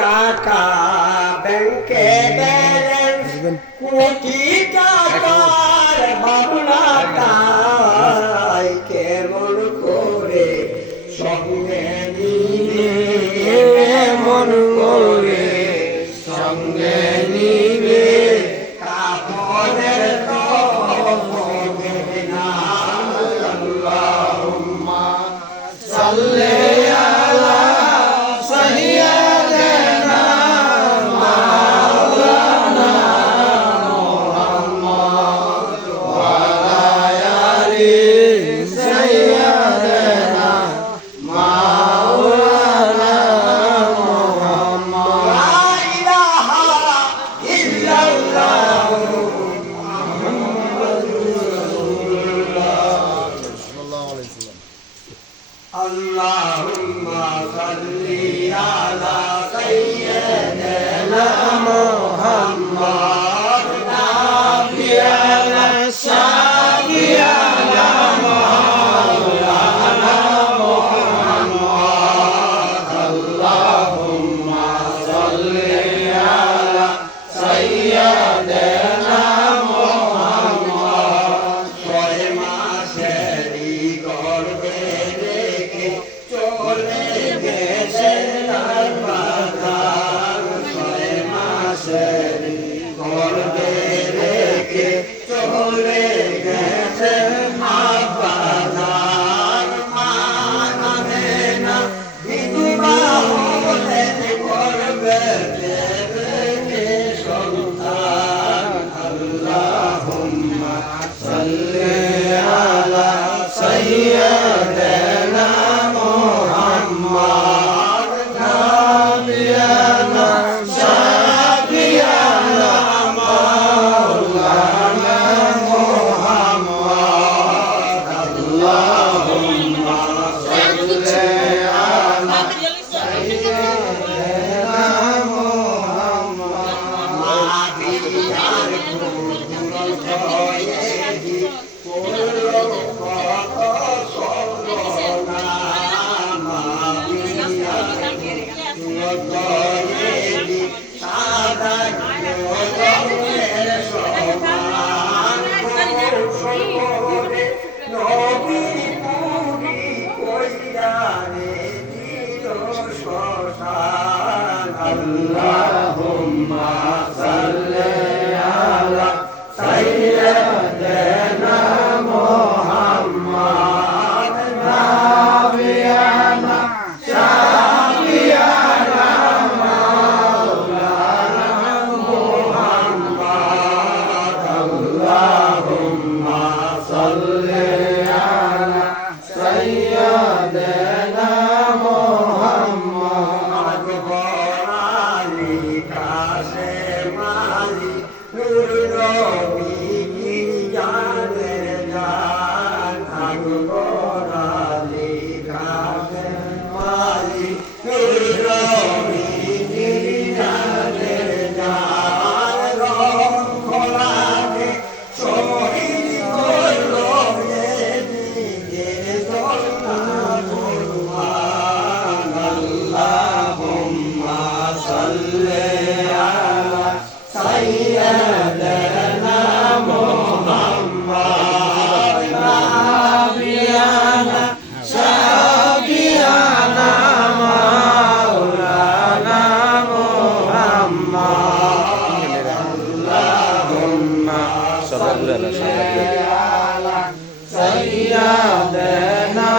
টাকা ব্যাংকে ব্যালেন্স কোটি টাকার ভাবনা তাই কেমন করে সঙ্গে নিবে কেমন করে সঙ্গে নিবে কাপড়ের কপড়ে না আল্লাহুম্মা সাল্লি আলা সাইয়্যিদিনা মাওলানা মুহাম্মদ ওয়া আলা আলি সাইয়্যিদিনা মাওলানা মুহাম্মদ লা ইলাহা ইল্লাল্লাহ Allahumma salli ala sayyidina Muhammad nabiyana shafiyana maulana Muhammad Allahumma salli ala sayyidina Muhammad ছয় মাসেরই গর্ভে চলে গেছে তার বাধার ছয় মাসের গর্ভে রেখে চলে গেছে মা বাধার মা মানে না বিধবা হলেন গর্ভে রেখে সন্তান আল্লাহুম্মা সাল্লি আলা সাইয়্যিদিনা Muhammad nabiyana shafiyana maulana Muhammad Allahumma salli ala sayyidina Muhammad মাদিনার কুল জয়েদি করলো কত সরনা জয়েদি সাদা জয়ের সমান করে নবী পুরি কইরানে দিল শ্মশান আল্লাহুম্মা সাল্লি আলা সাইয়্যিদিনা মুহাম্মদ নাবিয়ানা শাফিয়ানা মাওলানা মুহাম্মদ আল্লাহুম্মা সাল্লি আলা সাইয়্যিদিনা মুহাম্মদ আকবরালি কাশেম আলী নূর নবী কি জানের জান আকবরালি কাশেম আলী নূর নবী কি জানের জান রং খোলাকে শহীদ করলো এদিকে জলনা কুরবান আল্লাহুম্মা সাল্লি আলা সাইয়্যিদিনা মুহাম্মদ নাবিয়ানা শাফিয়ানা মাওলানা মুহাম্মদ আল্লাহুম্মা সাল্লি আলা সাইয়্যিদিনা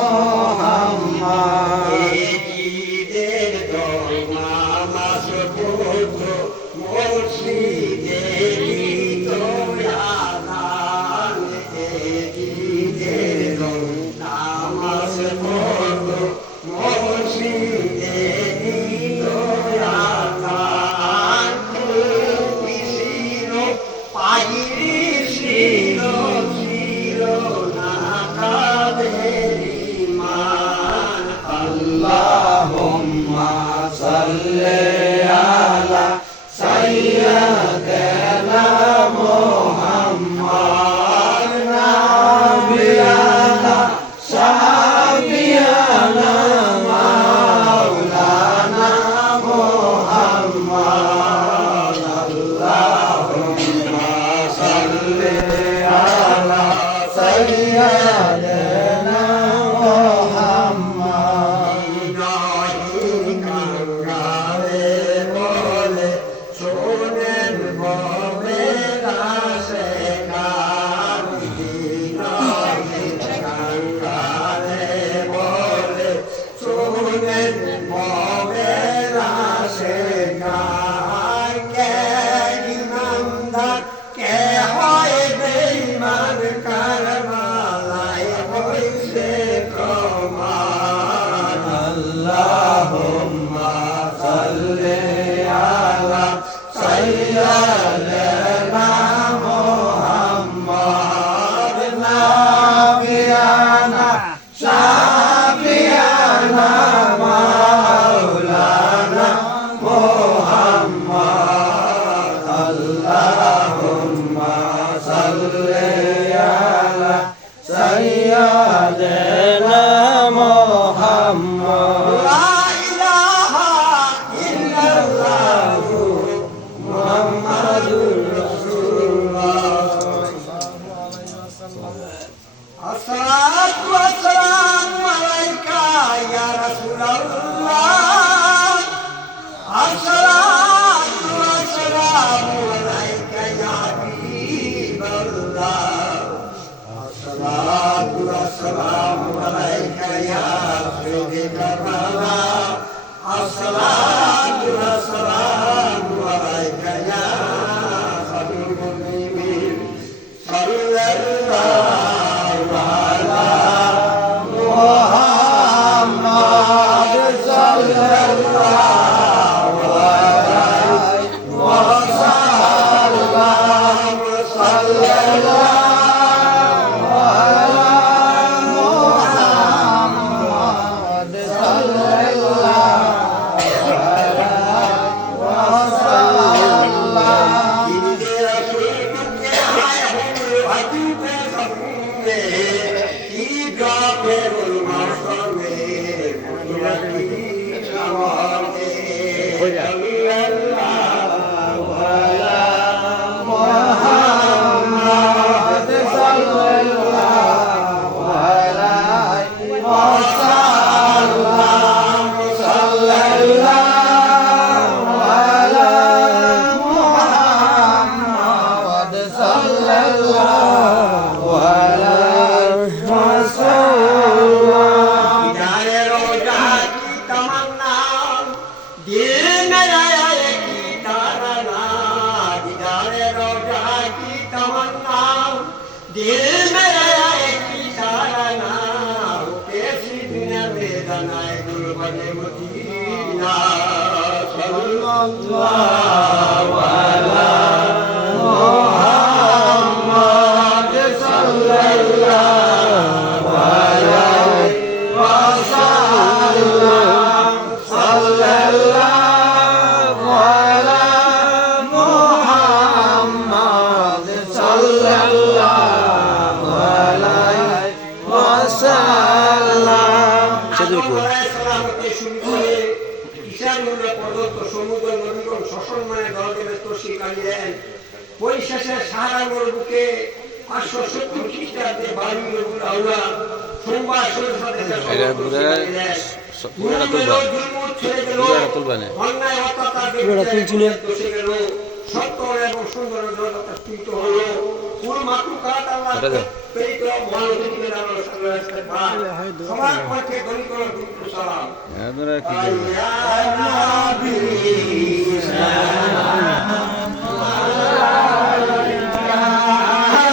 মুহাম্মদ এজিদের দরমা মাসবুত মুর্শিদে দিতো আযান এজিদের দরমা মাসবুত মুর্শিদে দিতো আযান কৃষ্ণ পাইরি ছিল ছিল না কাদের ঈমান আল্লাহুম্মা সাল্লি আলা সাইয়্যিদিনা মুহাম্মদ নাবিয়ানা শাফিয়ানা মাওলানা সাল্লি আলা সাইয়্যিদিনা মুহাম্মদ নাবিয়ানা শাফিয়ানা মাওলানা মুহাম্মদ আল্লাহুম্মা সাল্লি আলা সাইয়্যিদিনা মুহাম্মদ লা ইলাহা ইল্লাল্লাহু মুহাম্মাদুর রাসূলুল্লাহ আসসালাতু ওয়াসসালামু আলাইকা ইয়া রাসূলুল্লাহ আসসালাতু ওয়াসসালামু আলাইকা ইয়া হাবিবাল্লাহ আসসালাতু ওয়াসসালামু আলাইকা ইয়া সাইয়্যিদানা আসসালাতু ওয়াসসালামু আলাইকা ইয়া হাবিবুল মুমিনিন সাল্লাল্লাহু আলা মুহাম্মাদ সাল্লাল্লাহু আলাইহি ওয়াসাল্লাম সাল্লাল্লাহু আলা মুহাম্মাদ সাল্লাল্লাহু আলাইহি ওয়াসাল্লাম জিন্দে রাসূল কে আয় হুজুর হাদিতে সামনে কি গাফেরুল মাসমে মুরাদি শাওয়াতে সাল্লাল্লাহু আলা মুহাম্মাদ সাল্লাল্লাহু আলাইহি ওয়াসাল্লাম সাল্লাল্লাহু আলা মুহাম্মাদ সাল্লাল্লাহু আলাইহি ওয়াসাল্লাম দিদারে রোজা কি তমন্না দিল में आए की तारना दीदारे रोजा की तमन्ना दिल में आए की तारना कैसी दुनिया में दनाए गुलबने मदीना सल्लल्लाहु अला मुहम्मद सल्लल्लाहु अलैहि वसल्लम सल्लल्लाहु अला मुहम्मद सल्लल्लाहु अलैहि वसल्लम সালামতে শুরু করে ঈশার মূল্য পর্যন্ত সমুদ্র নবীগণ সসম্মানে দলদেবের তসি কাঁদিলেন পরিশেষে সাহারার বুকে 570 খ্রিস্টাব্দে বাড়ি রবুল আউলা সোমবার সরস্বতী সত্য এবং সুন্দর জগৎ স্থিত হল কুল মাকলুকাত আল্লাহ প্রেরিত মহানবীর আল্লাহ সাল্লাল্লাহু আলাইহি ওয়াসাল্লাম সবার পক্ষে গণি করো দুরূদ সালাম ইয়া নবী সালাম আলাইকা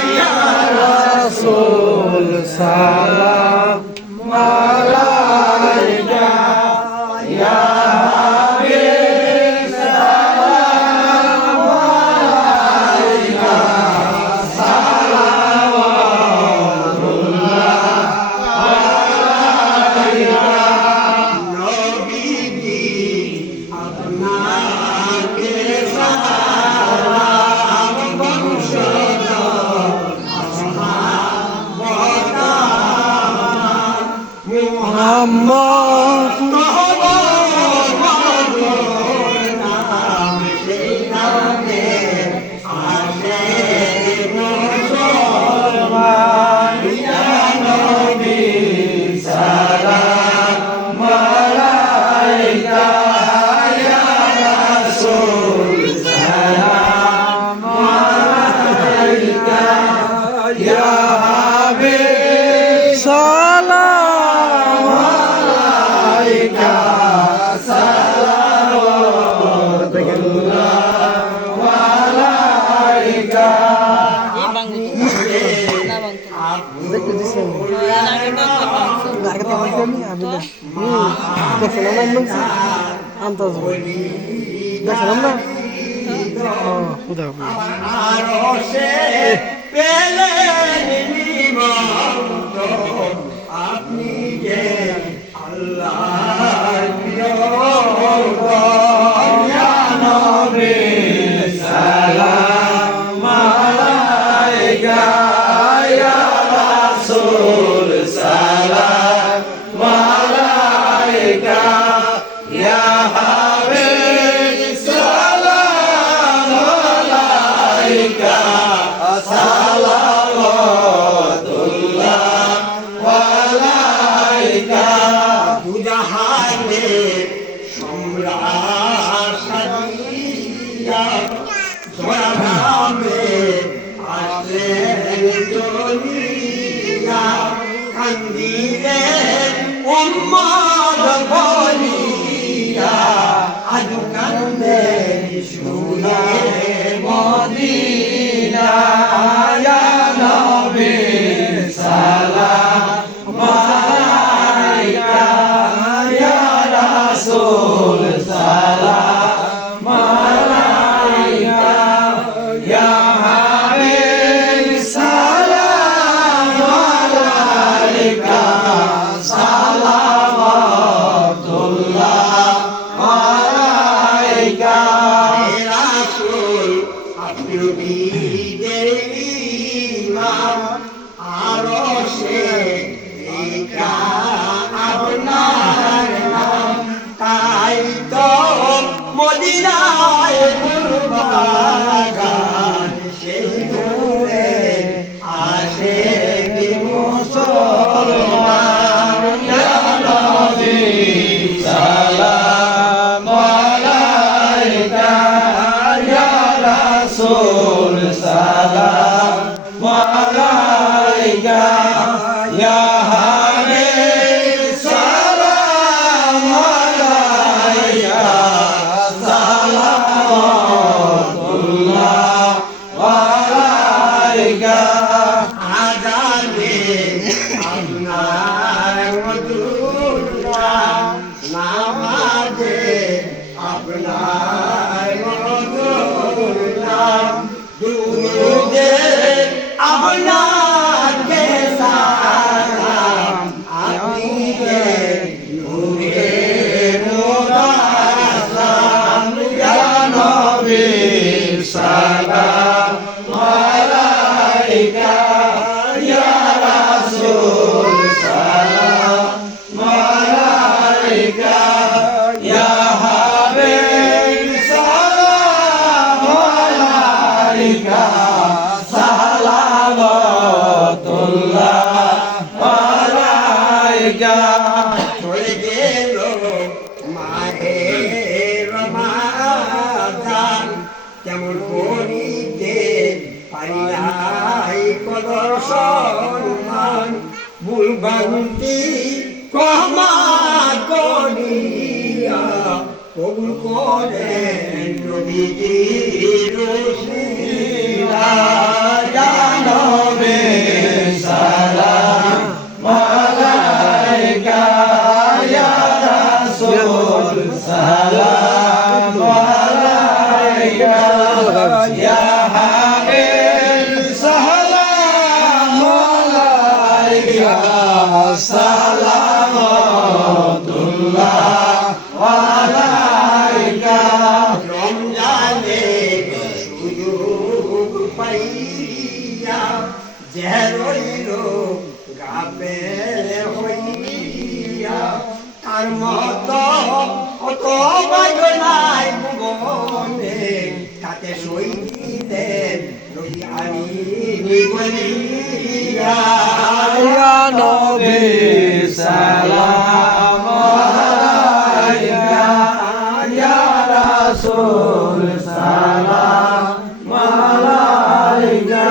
ইয়া রাসূল সালাম আলাইকা ইয়া হাবিব সালাম আলাইকা সালাওয়াতুল্লাহ আলাইকা নবীজি আপনাকে সালাম বংশধর মুহাম্মদ সালাম আলাইকা ইয়া রাসূল সালাম আলাইকা ইয়া হাবিব সালাম আলাইকা সালাওয়াতুল্লাহ আলাইকা আন্তাজ দেখলাম না খুদা আপনি যে আল্লাহ ভুলভ্রান্তি ক্ষমা করিয়া কবুল করেন নবীজির ওসিলা ইয়া নবী সালাম আলাইকা ইয়া রাসূল সালাম আলাইকা ইয়া হাবিব সালাম আলাইকা সালামতুল্লাহ আলাইকা রমজানে সুযোগ পাইয়া যে রইল গাফেল হইয়া তার মতো অত ভাগ্য নাই ভুবনে তাতে সই দিলেন নবী আমিনি বলিয়া ইয়া নবী সালাম আলাইকা ইয়া রাসূল সালাম আলাইকা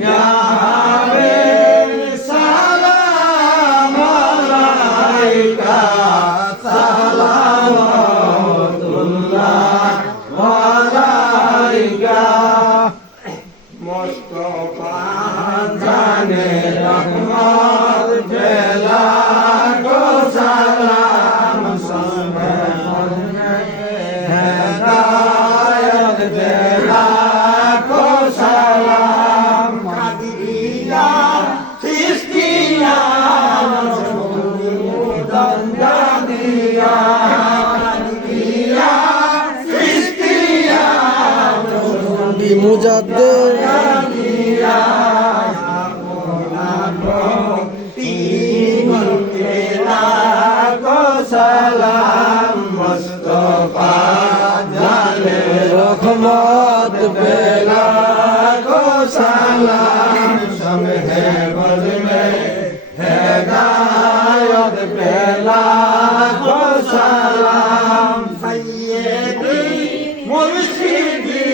ইয়া হাবিব সালাম আলাইকা সালামতুল্লাহ আলাইকা মুস্তাফা জানে রহমত জেলা গো সালাম মুজাদ্দেদ সালাম মুস্তাফা জানে রহমত बेला को सलाम सब है बद में हिदायत बेला को सलाम सैयदी मुर्शिदी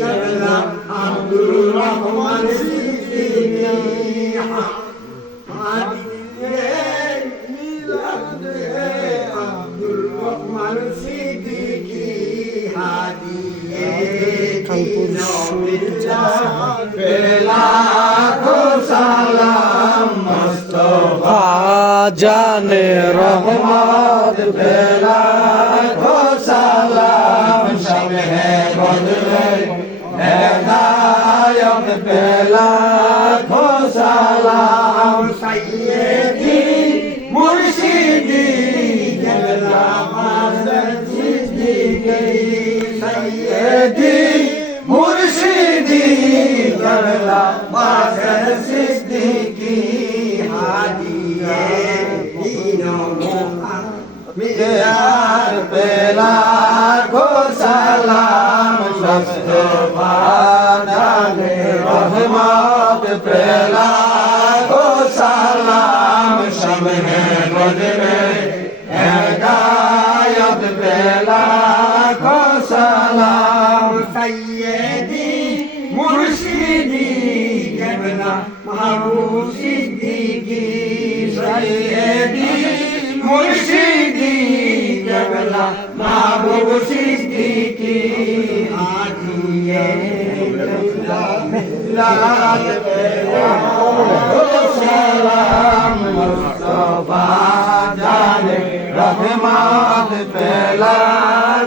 गला अब्दुल रहमान सिद्दीकी अब्दुल रहमान सिद्दीकी কানপুর बेला को सलाम मुस्तफा জানে রহমত बेला को सलाम सब है बदले हिदायत बेला को सलाम सैयदी मुर्शिदी जला सिद्दीकी सैयदी मुर्शिदी जला सिद्दीकी हादिये दीनो मियार बेला को सलाम मुस्तफा जाने रहमत बेला को सलाम सब है बदले हिदायत बेला को सलाम सैयदी मुर्शिदी जबना महबूब सिद्दीकी सैयदी मुर्शिदी जबना महबूब सिद्दीकी आदिये लाल सलाम मुस्तफा जाने रहमत बेला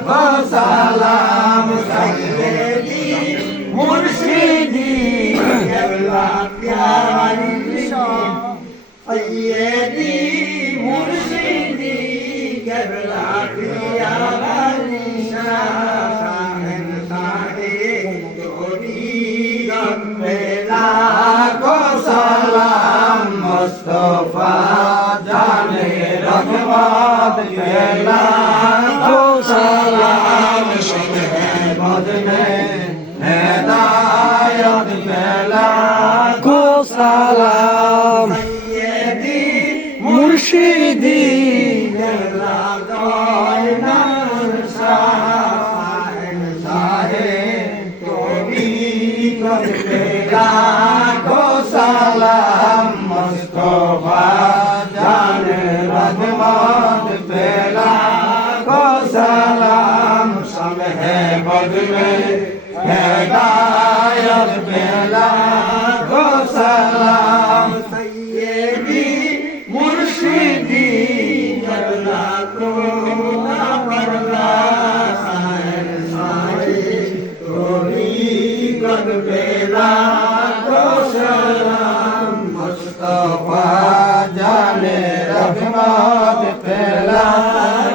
को सलाम सैयदी मुर्शिदी जबला प्यारी सैयदी मुर्शिदी जबला प्यारी साहब साहेब बेला को सलाम मुस्तफा जाने रहमत बेला को सलाम सब है बदले हिदायत बेला को সালাম सैयदी মুর্শিদি जला दोयना साहेब साहेब बेला को सलाम मुस्तफा जाने रहमत बेला को सलाम सब है बदले हिदायत बेला को सलाम सैयदी मुर्शिदी जला को ना परला साहिब साहिब बेला को सलाम मुस्तफा जाने रहमत बेला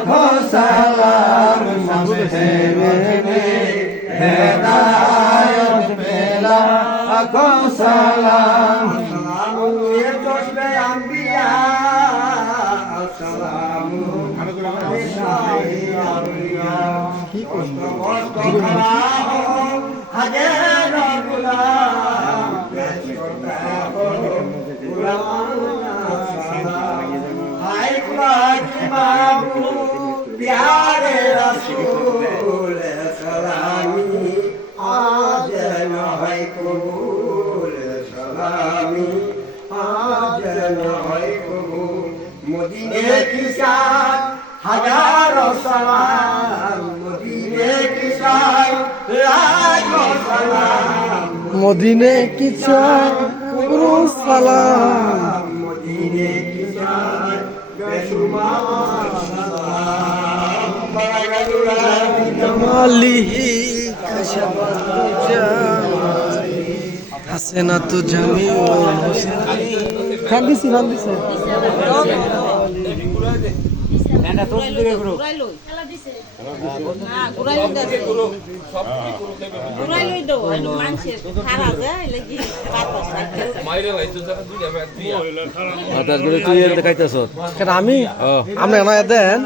को सलाम सब है हिदायत बेला को सलाम ये तोशबे अंबिया सलाम কি করবো হাজার গুলাম হায় খুদাকি মাবুদ প্যারে রাসূল সালামি আজ নয় কবুল সালামি আজ নয় কবুল মদিনে কি সাথ হাজারো সালাম মদিনে কি সাথ লাখো সালাম মদিনে কি চাই পুরো সালাম মদিনে কি সাথ বেশুমার সালাম জামালিহি কাশাফাতু জামালি হাসনাতু জামিউল হুসনি খান দিছি খেলা দিছে না ঘুরাই লইতাছে ঘুরাই লই দাও আর মানুষের খারা যায় লাগি বাতাস থাকে বাতাস করে তুই এর দেখাইতেছ কেন আমি আপনি নয় দেন